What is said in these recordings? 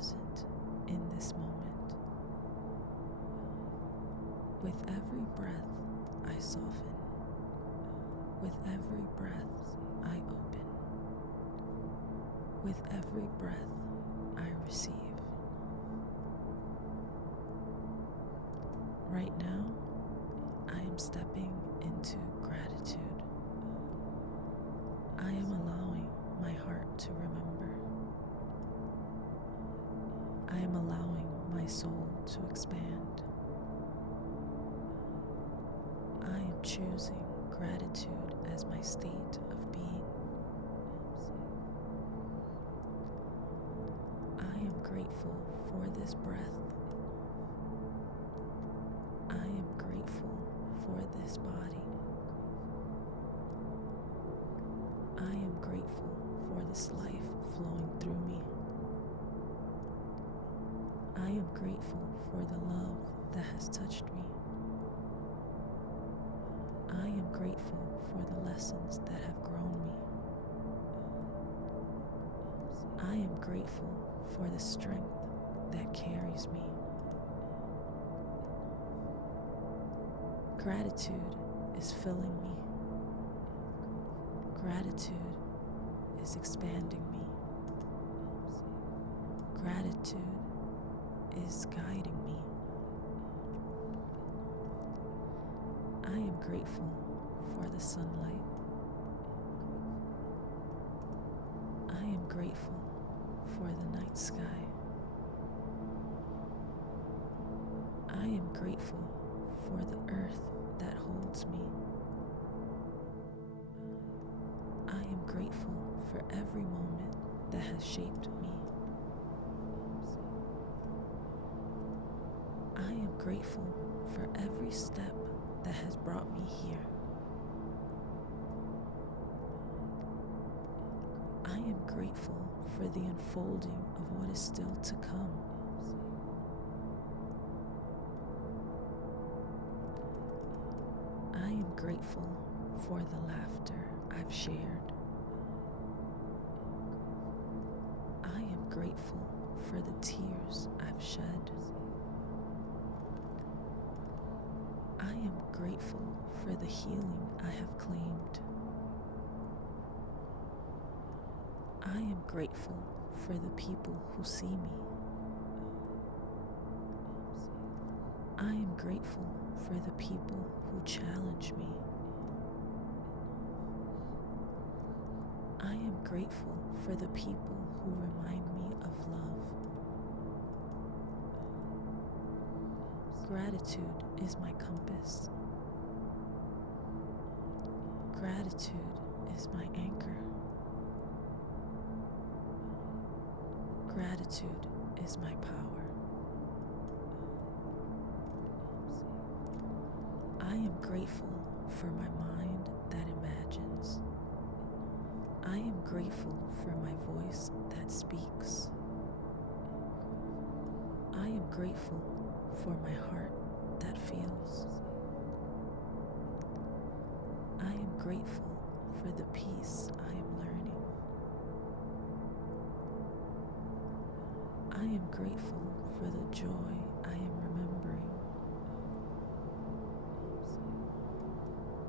present in this moment. With every breath, I soften. With every breath, I open. With every breath, I receive. Right now, I am stepping into gratitude. I am allowing my heart to remember. I am allowing my soul to expand. I am choosing gratitude as my state of being. I am grateful for this breath. I am grateful for this body. I am grateful for this life flowing through me. I am grateful for the love that has touched me. I am grateful for the lessons that have grown me. I am grateful for the strength that carries me. Gratitude is filling me. Gratitude is expanding me. Gratitude is guiding me. I am grateful for the sunlight. I am grateful for the night sky. I am grateful for the earth that holds me. I am grateful for every moment that has shaped me. I am grateful for every step that has brought me here. I am grateful for the unfolding of what is still to come. I am grateful for the laughter I've shared. I am grateful for the tears I've shed. I am grateful for the healing I have claimed. I am grateful for the people who see me. I am grateful for the people who challenge me. I am grateful for the people who remind me of love. Gratitude is my compass. Gratitude is my anchor. Gratitude is my power. I am grateful for my mind that imagines. I am grateful for my voice that speaks. I am grateful for my heart that feels. I am grateful for the peace I am learning. I am grateful for the joy I am remembering.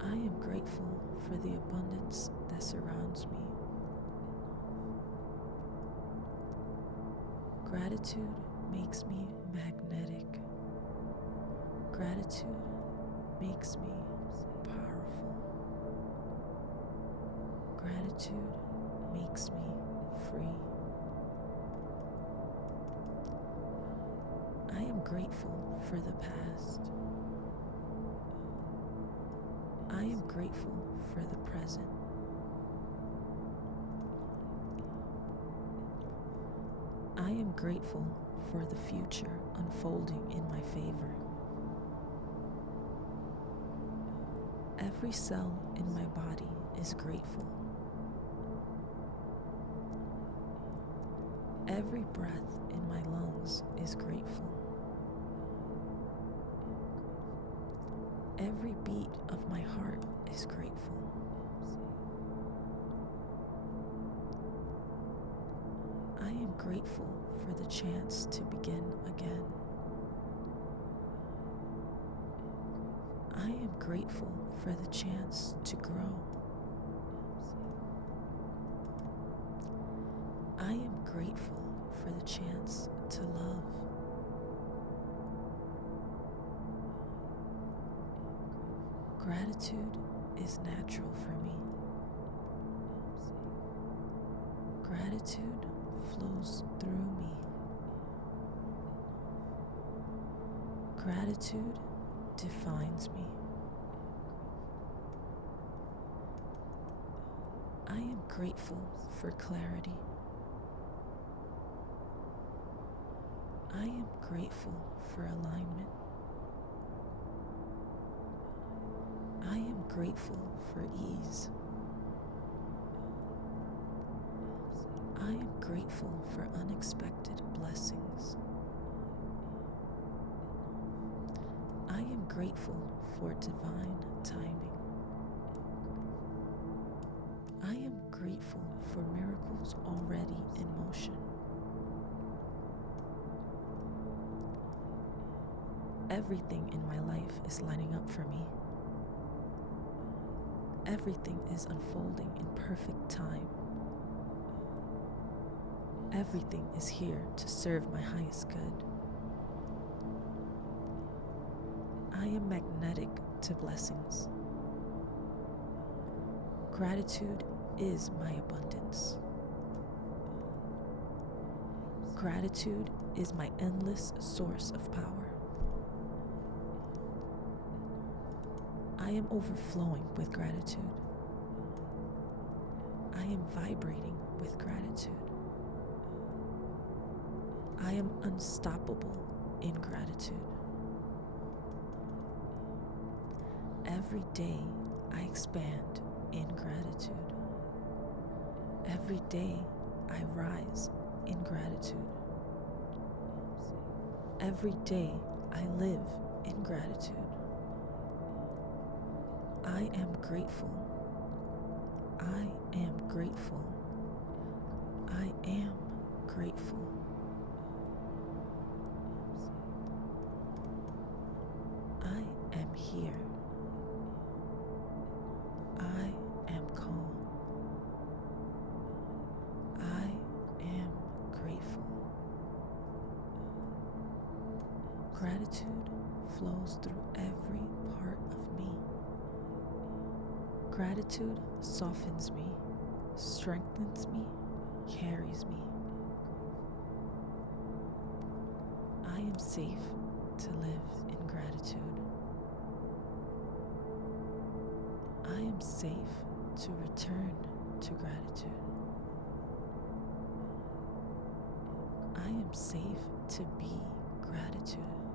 I am grateful for the abundance that surrounds me. Gratitude makes me magnetic. Gratitude makes me powerful. Gratitude makes me free. I am grateful for the past. I am grateful for the present. I am grateful for the future unfolding in my favor. Every cell in my body is grateful. Every breath in my lungs is grateful. Every beat of my heart is grateful. I I am grateful for the chance to begin again. I am grateful for the chance to grow. I am grateful for the chance to love. Gratitude is natural for me. Gratitude flows through me. Gratitude defines me. I am grateful for clarity. I am grateful for alignment. I am grateful for ease. I am grateful for unexpected blessings. I am grateful for divine timing. I am grateful for miracles already in motion. Everything in my life is lining up for me. Everything is unfolding in perfect time. Everything is here to serve my highest good. I am magnetic to blessings. Gratitude is my abundance. Gratitude is my endless source of power. I am overflowing with gratitude. I am vibrating with gratitude. I am unstoppable in gratitude. Every day I expand in gratitude. Every day I rise in gratitude. Every day I live in gratitude. I am grateful. I am grateful. I am grateful. I am here. I am calm. I am grateful. Gratitude flows through every part of me. Gratitude softens me, strengthens me, carries me. I am safe to live in gratitude. I am safe to return to gratitude. I am safe to be gratitude.